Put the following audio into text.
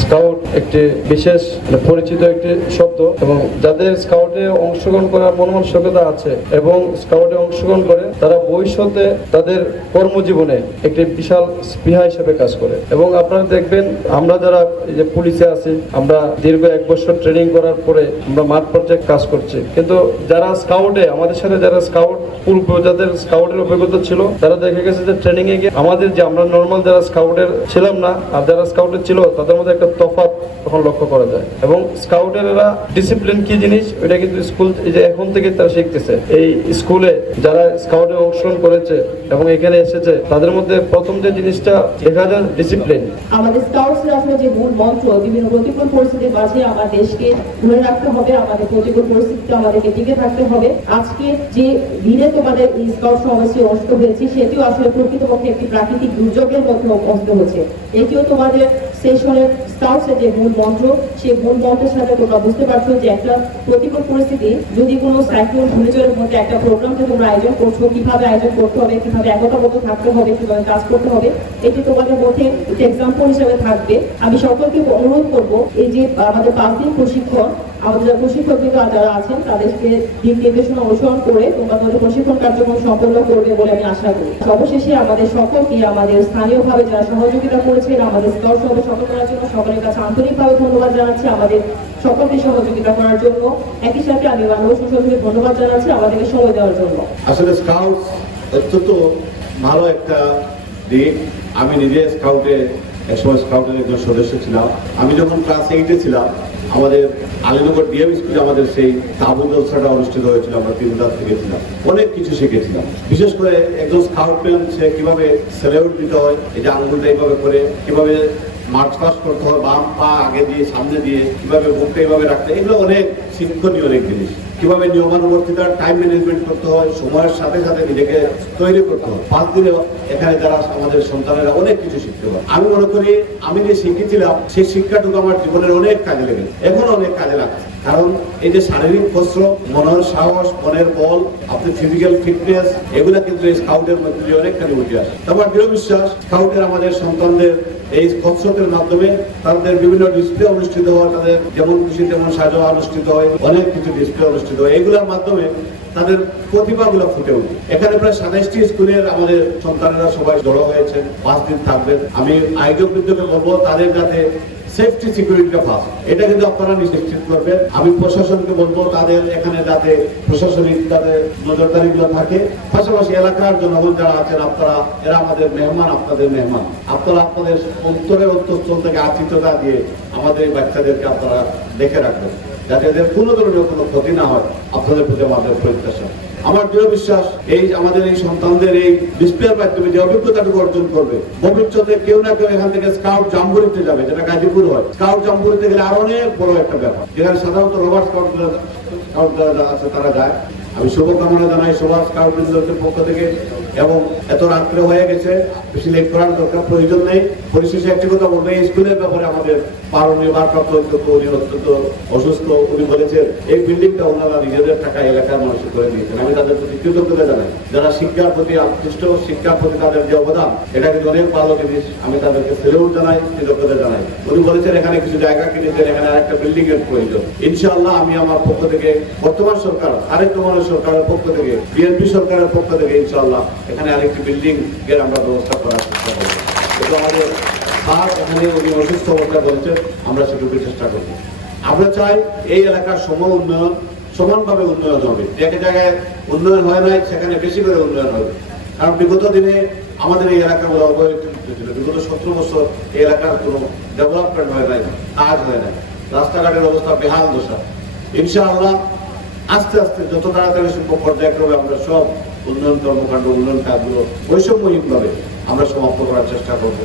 Scout একটি বিশেষ পরিচিত একটি শব্দ এবং যাদের স্কাউটে অংশগ্রহণ করার মনমানসিকতা আছে এবং স্কাউটে অংশগ্রহণ করে তারা ভবিষ্যতে তাদের কর্মজীবনে একটি বিশাল স্পৃহা হিসেবে কাজ করে। এবং আপনারা দেখবেন আমরা যারা এই যে পুলিশে আছি, আমরা দীর্ঘ 1 বছর ট্রেনিং করার পরে আমরা মাঠ পর্যায়ে কাজ করছি, কিন্তু যারা স্কাউটে আমাদের সাথে যারা স্কাউট পূর্ব যাদের স্কাউটের অভিজ্ঞতা ছিল তারা দেখে গেছে যে ট্রেনিং এ গিয়ে আমাদের যে আমরা নর্মাল যারা স্কাউটের ছিলাম না আর যারা স্কাউটের ছিল তাদের মধ্যে একটা তফাৎ তখন লক্ষ্য করা যায়। এবং স্কাউটের এরা ডিসিপ্লিন কি জিনিস এটা কিন্তু স্কুল যে এখন থেকে তারা শিখতেছে। এই স্কুলে যারা স্কাউটে অংশগ্রহণ করেছে এবং এখানে এসেছে তাদের মধ্যে প্রথম যে জিনিসটা দেখা যায় ডিসিপ্লিন। আমাদের স্কাউটসরা আসলে যে মূল মন্ত্র বিভিন্ন প্রতিকূল পরিস্থিতির মাঝে আমার দেশকে ধরে রাখতে হবে, আমাদের প্রতিকূল পরিস্থিতিতে আমাদেরকে টিকে থাকতে হবে। আজকে যে দিনে তোমাদের এই স্কাউট সমাবেশে অনুষ্ঠিত হয়েছে সেটিও আসলে প্রকৃতপক্ষে একটি প্রাকৃতিক দুর্যোগের মধ্যে অনুষ্ঠিত হচ্ছে। এটিও তোমাদের সেশনের স্কাউটসের যে মূল মন্ত্র, সেই মূল মন্ত্রের সাথে তোমরা বুঝতে পারছো যে একটা প্রতিকূল পরিস্থিতি যদি কোনো সাইক্লোন ঘূর্ণিঝড়ের মধ্যে একটা প্রোগ্রামকে তোমরা আয়োজন করছো, কিভাবে আয়োজন করতে হবে, কিভাবে একতাবদ্ধ থাকতে হবে, কিভাবে কাজ করতে হবে, এটি তোমাদের মধ্যে একটি এক্সাম্পল হিসেবে থাকবে। আমি সকলকে অনুরোধ করবো এই যে আমাদের 5 দিন প্রশিক্ষণ, আমাদের প্রশিক্ষকবৃন্দ যারা আছেন তাদেরকে দিক নির্দেশনা অনুসরণ করে তোমরা তোমাদের প্রশিক্ষণ কার্যক্রম সম্পন্ন করবে বলে আমি আশা করি। সর্বশেষে আমাদের সকলকে আমাদের স্থানীয়ভাবে যারা সহযোগিতা করেছেন আমাদের স্কাউট সমাবেশ সফল করার জন্য সকলের কাছে আন্তরিকভাবে ধন্যবাদ জানাচ্ছি আমাদের সকলকে সহযোগিতা করার জন্য। একই সাথে আমি বাংলাদেশ সরকারকে ধন্যবাদ জানাচ্ছি আমাদেরকে সময় দেওয়ার জন্য। আসলে স্কাউট অত্যন্ত ভালো একটা দিক। আমি নিজে স্কাউটে একসময় স্কাউটের একজন সদস্য ছিলাম। আমি যখন ক্লাস 8-এ ছিলাম আমাদের আলীনগর ডিএম স্কুলে আমাদের সেই তাবু জলসাটা অনুষ্ঠিত হয়েছিল। আমরা 3 রাত থেকে ছিলাম, অনেক কিছু শিখেছিলাম। বিশেষ করে একজন স্কাউট ম্যান সে কিভাবে স্যালিউট দিতে হয়, এই যে আঙ্গুলটা এইভাবে করে কিভাবে মার্চ পাস করতে হয়, বাম পা আগে দিয়ে সামনে দিয়ে কিভাবে বুকটা এইভাবে রাখতে, এগুলো অনেক শিক্ষণীয় অনেক জিনিস। কিভাবে নিয়মানুবর্তিতার টাইম ম্যানেজমেন্ট করতে হয়, সময়ের সাথে সাথে নিজেকে তৈরি করতে হয়। 5 দিনে এখানে যারা আমাদের সন্তানেরা অনেক কিছু শিখতে পারে। আমি মনে করি আমি যে শিখেছিলাম সেই শিক্ষাটুকু আমার জীবনের অনেক কাজে লেগেছে, এখন অনেক কাজে লাগছে। কারণ এই যে শারীরিক কসরত, মনের সাহস, মনের বল, আপনার ফিজিক্যাল ফিটনেস, এগুলা কিন্তু এই স্কাউটের মধ্যে দিয়ে অনেকখানি উঠে আসে। আমার দৃঢ় বিশ্বাস স্কাউটের আমাদের সন্তানদের এই কসরতের মাধ্যমে তাদের বিভিন্ন ডিসপ্লে অনুষ্ঠিত হয়, তাদের যেমন খুশি তেমন সাজা অনুষ্ঠিত হয়, অনেক কিছু ডিসপ্লে অনুষ্ঠিত হয়। এগুলোর মাধ্যমে তাদের প্রতিভাগুলো ফুটে ওঠে। এখানে প্রায় 27টি স্কুলের আমাদের সন্তানেরা সবাই জড়ো হয়েছে, 5 দিন থাকবেন। আমি আয়োজকবৃন্দকে বলবো তাদের যাতে সেফটি সিকিউরিটিটা ফার্স্ট, এটা কিন্তু আপনারা নিশ্চিত করবেন। আমি প্রশাসনকে বলবো তাদের এখানে যাতে প্রশাসনিক তাদের নজরদারিগুলো থাকে। পাশাপাশি এলাকার জনগণ যারা আছেন আপনারা, এরা আমাদের মেহমান, আপনাদের মেহমান। আপনারা আপনাদের অন্তরের অন্তঃস্থল থেকে আতিথ্যতা দিয়ে আমাদের বাচ্চাদেরকে আপনারা দেখে রাখবেন যাতে এদের কোনো ধরনের কোনো ক্ষতি না হয়। আপনাদের প্রতি আমাদের প্রত্যাশা। আমার দৃঢ় বিশ্বাস এই আমাদের এই সন্তানদের এই ডিসপ্লের মাধ্যমে যে অভিজ্ঞতাটুকু অর্জন করবে, ভবিষ্যতে কেউ না কেউ এখান থেকে স্কাউট জাম্বুরিতে যাবে, যেটা গাজীপুর হয়। স্কাউট জাম্বুরিতে গেলে আরো অনেক বড় একটা ব্যাপার, যেখানে সাধারণত রোভার স্কাউট যারা আছে তারা যায়। আমি শুভকামনা জানাই সবার স্কাউট বৃন্দের পক্ষ থেকে। এবং এত রাত্রে হয়ে গেছে, বেশি লেট করার দরকার প্রয়োজন নেই। পরিশেষে একটি কথা বলবো, এই স্কুলের ব্যাপারে আমাদের পারণীয় ভারপ্রাপ্ত অধ্যক্ষ উনি অত্যন্ত অসুস্থ। উনি বলেছেন এই বিল্ডিংটা ওনারা নিজেদের টাকা এলাকার মানুষ করে দিয়েছেন। আমি তাদের প্রতি কৃতজ্ঞতা জানাই। যারা শিক্ষার প্রতি আকৃষ্ট, শিক্ষার প্রতি তাদের যে অবদান, এটা কিন্তু অনেক ভালো জিনিস। আমি তাদেরকে সেলুট জানাই, কৃতজ্ঞতা জানাই। উনি বলেছেন এখানে কিছু জায়গা কিনেছেন, এখানে আরেকটা বিল্ডিং এর প্রয়োজন। ইনশাআল্লাহ আমি আমার পক্ষ থেকে, বর্তমান সরকার তারেক রহমানের সরকারের পক্ষ থেকে, বিএনপি সরকারের পক্ষ থেকে ইনশাআল্লাহ এখানে আরেকটি বিল্ডিং এর আমরা ব্যবস্থা করার চেষ্টা করবো। কিন্তু আমাদের আর এখানে উনি অসুস্থ অবস্থা বলছেন, আমরা সেটুকু চেষ্টা করব। আমরা চাই এই এলাকার উন্নয়ন সমানভাবে উন্নয়ন হবে। যে জায়গায় উন্নয়ন হয় নাই সেখানে বেশি করে উন্নয়ন হবে। কারণ বিগত দিনে আমাদের এই এলাকার অবহেলিত ছিল। বিগত 17 বছর এই এলাকার কোনো ডেভেলপমেন্ট হয় নাই, কাজ হয় নাই, রাস্তাঘাটের অবস্থা বেহাল দশা। ইনশাআল্লাহ আস্তে আস্তে যত তাড়াতাড়ি সম্ভব পর্যায়ক্রমে আমরা সব উন্নয়ন কর্মকাণ্ড, উন্নয়ন কাজগুলো বৈষম্যহীনভাবে আমরা সমাপ্ত করার চেষ্টা করবো।